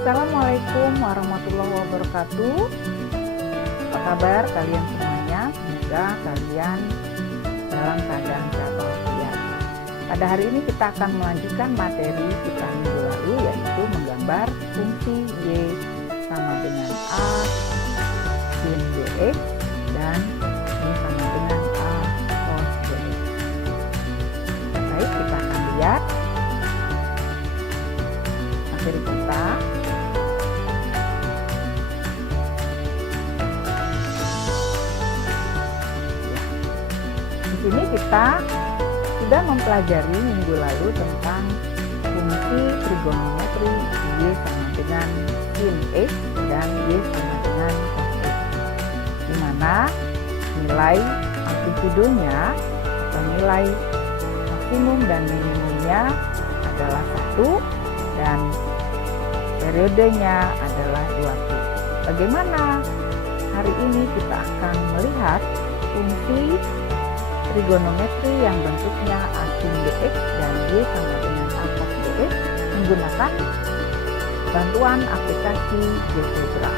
Assalamualaikum warahmatullahi wabarakatuh. Apa kabar kalian semuanya? Semoga kalian dalam keadaan sehat walafiat. Pada hari ini kita akan melanjutkan materi kita minggu lalu, yaitu menggambar fungsi Y sama dengan A sin BX dan Y sama dengan A cos BX. Baik, kita akan lihat materi kita. Di sini kita sudah mempelajari minggu lalu tentang fungsi trigonometri Y sama dengan sin X dan Y sama dengan cos X, di mana nilai amplitudonya atau nilai maksimum dan minimumnya adalah 1 dan periodenya adalah 2π. Bagaimana? Hari ini kita akan melihat fungsi trigonometri yang bentuknya A sin BX dan Y sama dengan A cos BX menggunakan bantuan aplikasi GeoGebra.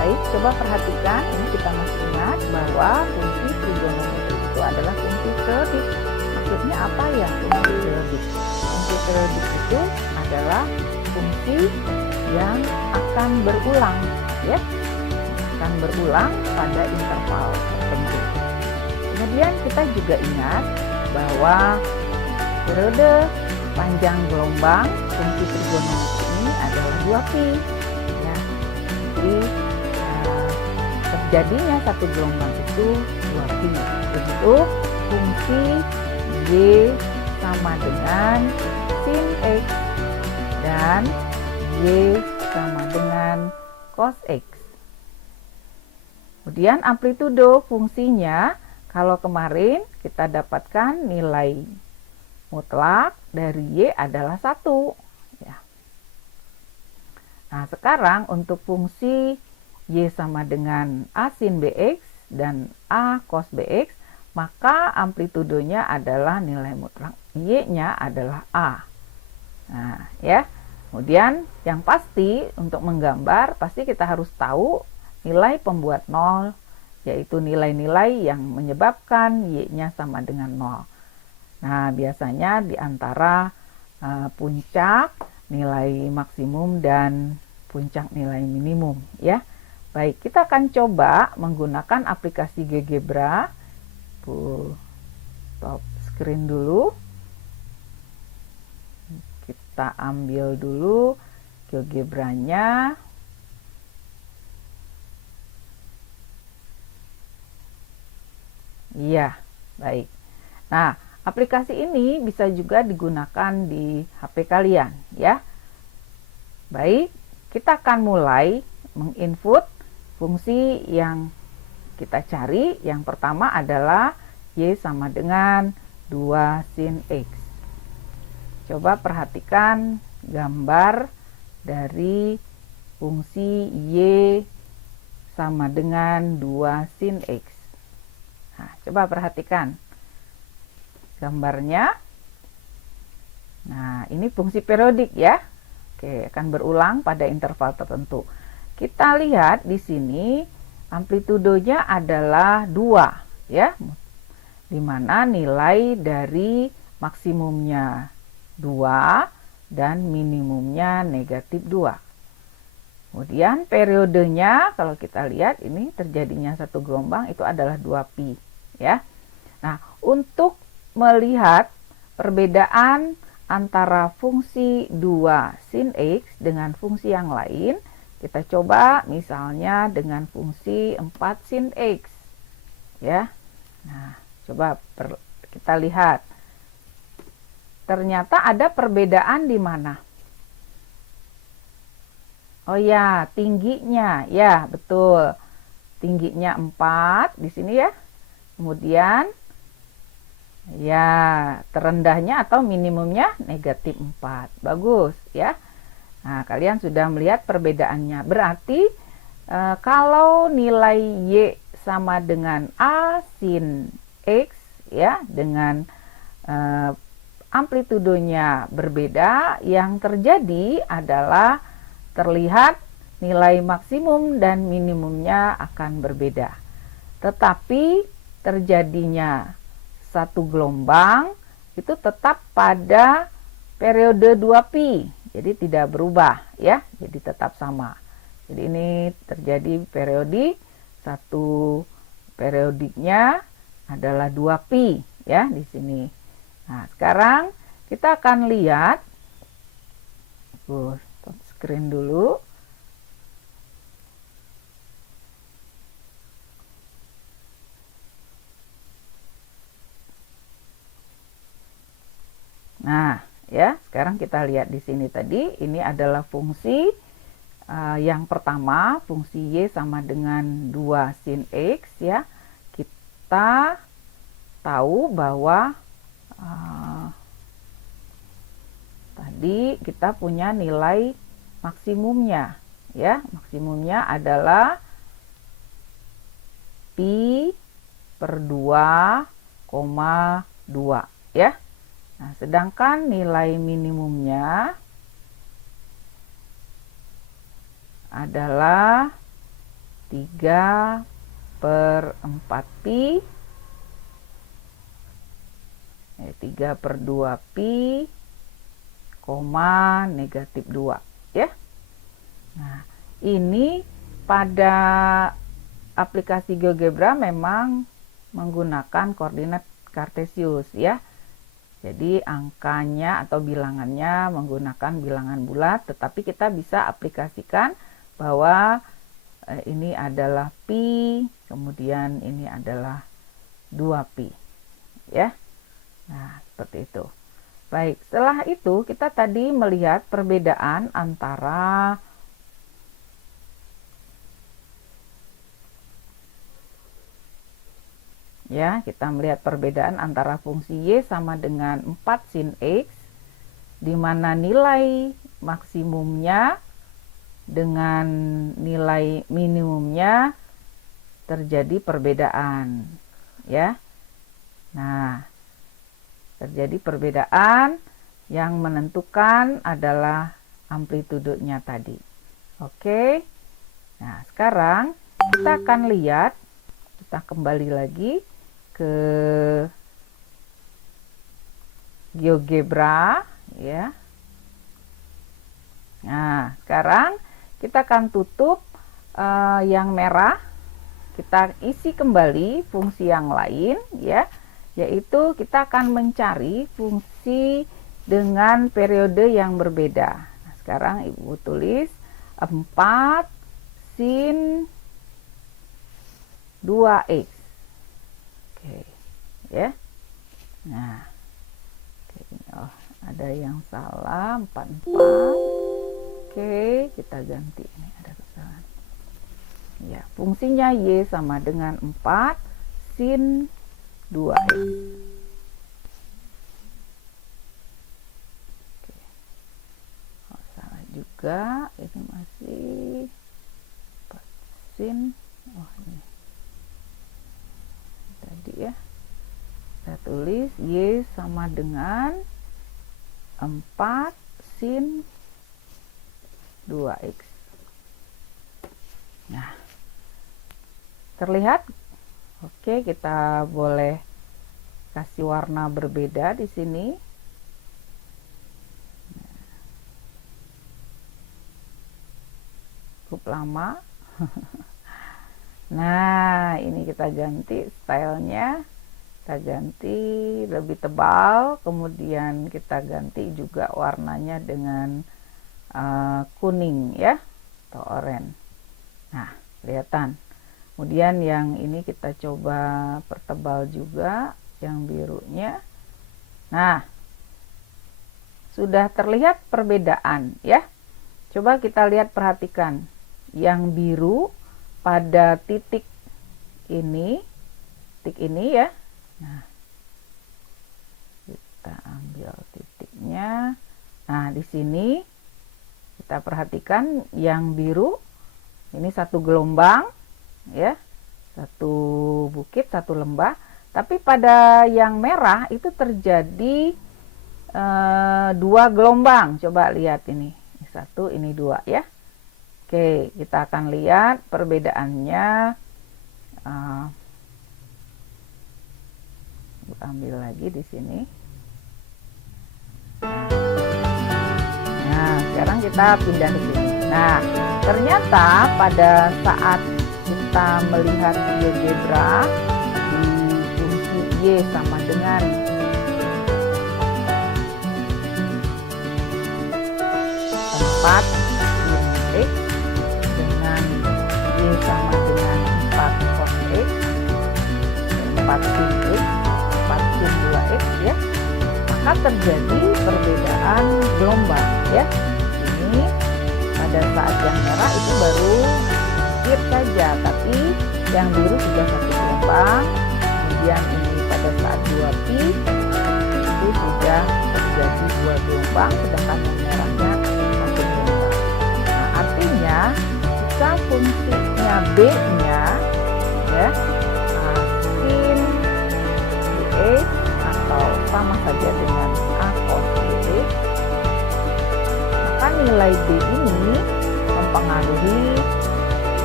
Baik, coba perhatikan, ini kita masih ingat bahwa fungsi trigonometri itu adalah fungsi periodik. Maksudnya apa ya fungsi periodik? Fungsi periodik itu adalah fungsi yang akan berulang, ya, akan berulang pada interval tertentu. Kemudian kita juga ingat bahwa periode panjang gelombang fungsi trigonometri ini adalah 2π. Ya. Jadi terjadinya satu gelombang itu 2π. Untuk fungsi Y sama dengan sin X dan Y sama dengan cos X. Kemudian amplitudo fungsinya, kalau kemarin kita dapatkan nilai mutlak dari Y adalah 1. Ya. Nah, sekarang untuk fungsi Y sama dengan A sin BX dan A cos BX, maka amplitudonya adalah nilai mutlak Y-nya adalah A. Nah, ya. Kemudian yang pasti untuk menggambar, pasti kita harus tahu nilai pembuat nol, yaitu nilai-nilai yang menyebabkan Y-nya sama dengan 0. Nah, biasanya di antara puncak nilai maksimum dan puncak nilai minimum, ya. Baik, kita akan coba menggunakan aplikasi GeoGebra. Stop screen dulu. Kita ambil dulu GeoGebra-nya. Iya, baik. Nah, aplikasi ini bisa juga digunakan di HP kalian, ya. Baik, kita akan mulai menginput fungsi yang kita cari. Yang pertama adalah Y sama dengan 2 sin X. Coba perhatikan gambar dari fungsi Y sama dengan 2 sin X. Nah, coba perhatikan gambarnya. Nah, ini fungsi periodik, ya. Oke, akan berulang pada interval tertentu. Kita lihat di sini amplitudonya adalah 2, ya. Di mana nilai dari maksimumnya 2 dan minimumnya negatif 2. Kemudian periodenya, kalau kita lihat ini terjadinya satu gelombang itu adalah 2π, ya. Nah, untuk melihat perbedaan antara fungsi 2 sin X dengan fungsi yang lain, kita coba misalnya dengan fungsi 4 sin X, ya. Nah, coba kita lihat. Ternyata ada perbedaan di mana? Oh ya, tingginya, ya betul. Tingginya 4 di sini, ya. Kemudian ya, terendahnya atau minimumnya negatif 4. Bagus, ya. Nah, kalian sudah melihat perbedaannya. Berarti kalau nilai Y sama dengan A sin X, ya, dengan amplitudonya berbeda, yang terjadi adalah terlihat nilai maksimum dan minimumnya akan berbeda. Tetapi terjadinya satu gelombang itu tetap pada periode 2pi. Jadi tidak berubah ya, jadi tetap sama. Jadi ini terjadi periodik, satu periodiknya adalah 2pi ya di sini. Nah, sekarang kita akan lihat stop screen dulu. Nah, ya, sekarang kita lihat di sini tadi ini adalah fungsi yang pertama, fungsi Y sama dengan 2 sin X ya. Kita tahu bahwa tadi kita punya nilai maksimumnya ya. Maksimumnya adalah pi per 2,2 ya. Nah, sedangkan nilai minimumnya adalah 3 per 4pi, 3 per 2pi, negatif 2 ya. Nah, ini pada aplikasi GeoGebra memang menggunakan koordinat kartesius ya. Jadi angkanya atau bilangannya menggunakan bilangan bulat, tetapi kita bisa aplikasikan bahwa ini adalah pi, kemudian ini adalah 2pi ya. Nah, seperti itu. Baik, setelah itu kita tadi melihat perbedaan antara ya, kita melihat perbedaan antara fungsi Y sama dengan 4 sin X, di mana nilai maksimumnya dengan nilai minimumnya terjadi perbedaan ya. Nah, terjadi perbedaan yang menentukan adalah amplitudenya tadi. Oke. Nah, sekarang kita akan lihat, kita kembali lagi ke GeoGebra ya. Nah, sekarang kita akan tutup yang merah, kita isi kembali fungsi yang lain ya, yaitu kita akan mencari fungsi dengan periode yang berbeda. Nah, sekarang Ibu tulis 4 sin 2x. Oke, ya. Nah, oh, ada yang salah, 44. Oke, kita ganti. Ini ada kesalahan. Ya, fungsinya Y sama dengan 4 sin 2x. Oke. Oh, salah juga. Ini masih 4 sin. Oh, ini tadi ya. Kita tulis Y sama dengan 4 sin 2x. Nah, terlihat? Oke, kita boleh kasih warna berbeda di sini. Cukup lama. Nah, ini kita ganti stylenya, kita ganti lebih tebal, kemudian kita ganti juga warnanya dengan kuning ya, atau oranye. Nah, kelihatan. Kemudian yang ini kita coba pertebal juga, yang birunya. Nah, sudah terlihat perbedaan ya. Coba kita lihat, perhatikan yang biru pada titik ini ya. Nah, kita ambil titiknya. Nah, di sini kita perhatikan yang biru ini satu gelombang ya, satu bukit, satu lembah. Tapi pada yang merah itu terjadi 2 gelombang. Coba lihat ini satu, ini 2 ya. Oke, kita akan lihat perbedaannya. Ambil lagi di sini. Nah, sekarang kita pindah ke sini. Nah, ternyata pada saat kita melihat GeoGebra di fungsi Y sama dengan 4 sin X dengan Y sama dengan 4 cos X, 4 sin X, 4 sin 2X ya, maka terjadi perbedaan gelombang ya. Ini pada saat yang merah itu baru skip saja, tapi yang biru sudah satu gelombang. Kemudian ini pada saat 2pi itu sudah terjadi 2 gelombang, sedangkan yang merahnya satu gelombang. Nah, artinya jika fungsinya B-nya ya sin dx atau sama saja dengan a cos dx, maka nilai B ini mempengaruhi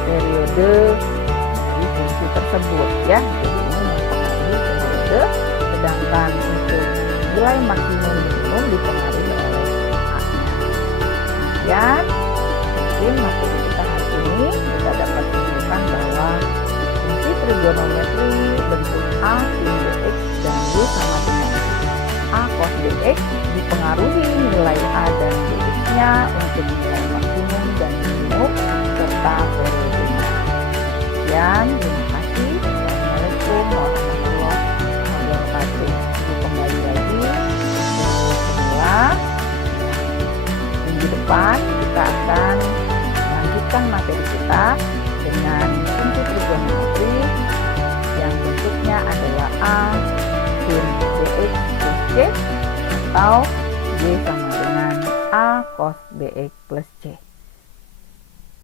periode dari fungsi tersebut ya. Jadi ini mempengaruhi periode, sedangkan untuk nilai maksimum minimum dipengaruhi oleh A-nya. Dan mungkin materi kita hari ini kita dapat simpulkan bahwa fungsi trigonometri bentuk A sin dx dan Y sama dengan a cos dx dipengaruhi nilai A dan dx-nya untuk nilai maksimum dan minimum serta periodenya. Sekian, terima kasih. Assalamualaikum warahmatullahi wabarakatuh. Kembali lagi ke semula. Minggu depan kita akan melanjutkan materi kita dengan fungsi trigonometri yang bentuknya adalah A sin dx plus C atau Y sama dengan A cos dx plus C.